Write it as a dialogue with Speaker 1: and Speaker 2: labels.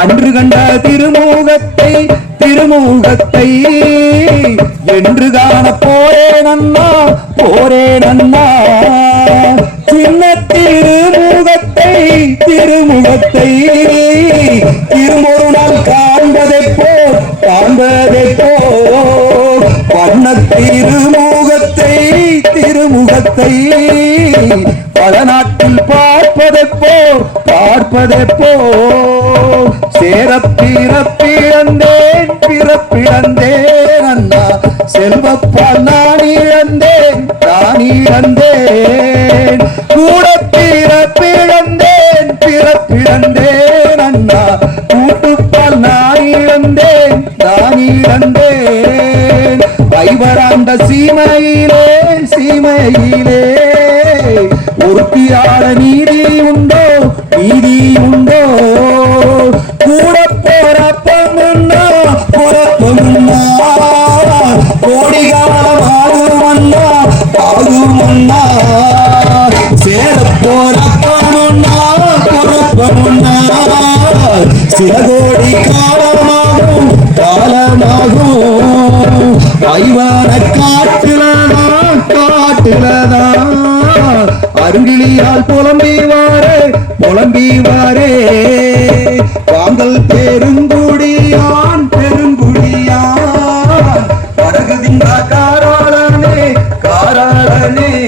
Speaker 1: அன்று கண்ட திருமூகத்தை திருமூகத்தை என்று காண போரேன் அண்ணா போரேன் அண்ணா சின்ன திருமுகத்தை திருமுகத்தை திருமொரு நாள் காண்பதை போ காண்பதை போ வண்ண திருமுகத்தை திருமுகத்தை பல நாட்டில் பார்ப்பதை போ பார்ப்பதை போ பிறப்பிழந்தேன் பிறப்பிழந்தேன் அண்ணா. செல்வப்பா நான் இழந்தேன் நான் இழந்தேன். கூட பிறப்பிழந்தேன் பிறப்பிழந்தேன் அண்ணா. கூட்டுப்பால் நான் இழந்தேன் நான் இழந்தேன். வைவராண்ட சீமையிலே சீமையிலே ஒரு உறுப்பியாள நீதி ஆகுமன்னா சேர போறப்பமுன்னா பொறப்பமுன்னா சில கோடி காலமாகும் காலமாகும் ஐவான அருங்கிலியால்